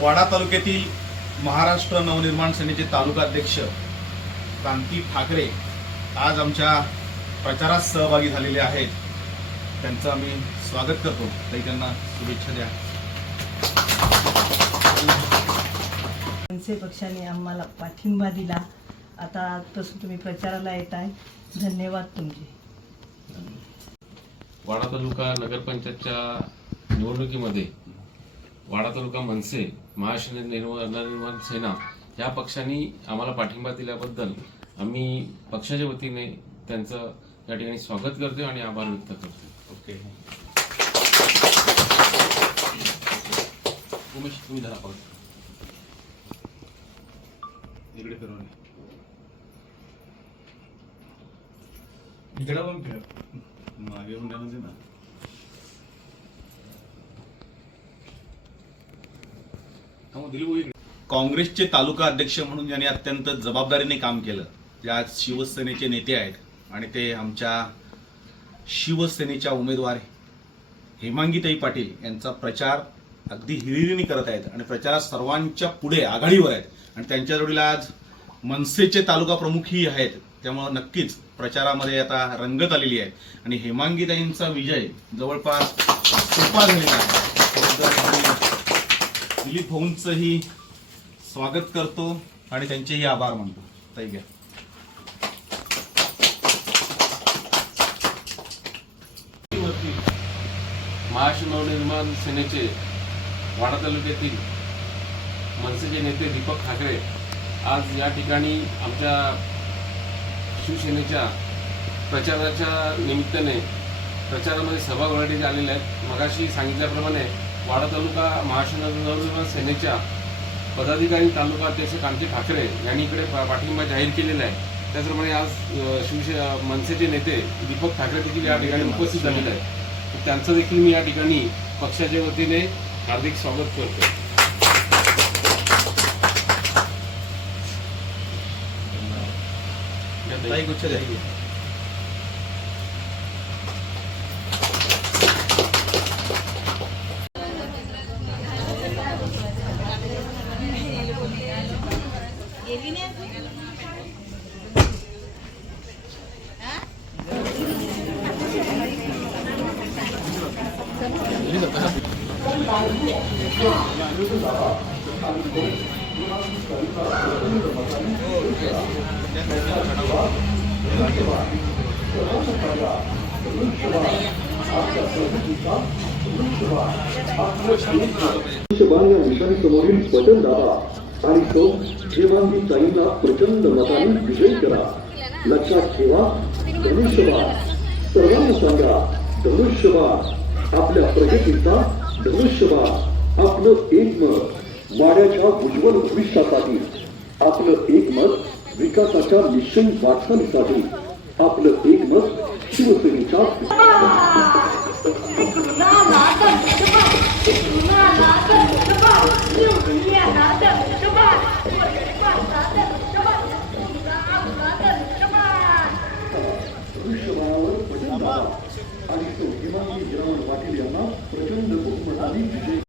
वाडा तालुक्यातील महाराष्ट्र नवनिर्माण सेनेचे तालुका अध्यक्ष क्रांती ठाकरे आज आमच्या प्रचारात सहभागी झालेले आहेत. त्यांचं आम्ही स्वागत करतो. ताई त्यांना शुभेच्छा द्या. मनसे पक्षाने आम्हाला पाठिंबा दिला. आता तसं तुम्ही प्रचाराला येत आहे धन्यवाद तुमचे. वाडा तालुका नगरपंचायतच्या निवडणुकीमध्ये वाडा तालुका मनसे महाराष्ट्र निर्माण नवनिर्माण सेना या पक्षांनी आम्हाला पाठिंबा दिल्याबद्दल आम्ही पक्षाच्या वतीने त्यांचं या ठिकाणी स्वागत करतो आणि आभार व्यक्त करतो ओके. उमेश तुम्ही धरा पाहू इकडे फिरवून इकडे पण फिर मागे म्हणण्यामध्ये ना. काँग्रेसचे तालुका अध्यक्ष म्हणून ज्यांनी अत्यंत जबाबदारीने काम केलं जे आज शिवसेनेचे नेते आहेत आणि ते आमच्या शिवसेनेच्या उमेदवार हेमांगीताई पाटील यांचा प्रचार अगदी हिरिरीने करत आहेत आणि प्रचारात सर्वांच्या पुढे आघाडीवर आहेत. आणि त्यांच्या जोडीला आज मनसेचे तालुका प्रमुखही आहेत. त्यामुळं नक्कीच प्रचारामध्ये आता रंगत आलेली आहे. आणि हेमांगीताईंचा विजय जवळपास सोपा झालेला आहे. दिलीप भाऊंचंही स्वागत करतो आणि त्यांचेही आभार मानतो. ताई घ्या. महाराष्ट्र नवनिर्माण सेनेचे वाडा तालुक्यातील मनसेचे नेते दीपक ठाकरे आज या ठिकाणी आमच्या शिवसेनेच्या प्रचाराच्या निमित्ताने प्रचारामध्ये सहभाग होण्यासाठी आलेले आहेत. मगाशी सांगितल्याप्रमाणे वाडा तालुका महाराष्ट्र सेनेच्या पदाधिकारी तालुका अध्यक्ष कांती ठाकरे यांनी इकडे पाठिंबा जाहीर केलेला आहे. त्याचप्रमाणे आज शिवसे मनसेचे नेते दीपक ठाकरे देखील या ठिकाणी उपस्थित झालेले आहेत. त्यांचं देखील मी या ठिकाणी पक्षाच्या वतीने हार्दिक स्वागत करतो. ताई गुच्छ द्या धनुष्यबाण या निशाणीसमोरील बटन दाबा आणि तो हेमांगी ताईंना प्रचंड मताने विजयी करा. लक्षात ठेवा धनुष्यबाण. सर्वांना सांगा धनुष्यबाण. आपल्या प्रगतीचा धनुष्यबाण आपलं एकमत वाड्याच्या उज्ज्वल भविष्यासाठी आपलं एकमत विकासाच्या निश्चयी वाटचालीसाठी आपलं एकमत शिवसेनेच्या धनुष्यबाणावर बटन दाबा आणि तो हेमांगी गिरावण पाटील यांना प्रचंड बहुमताने विजयी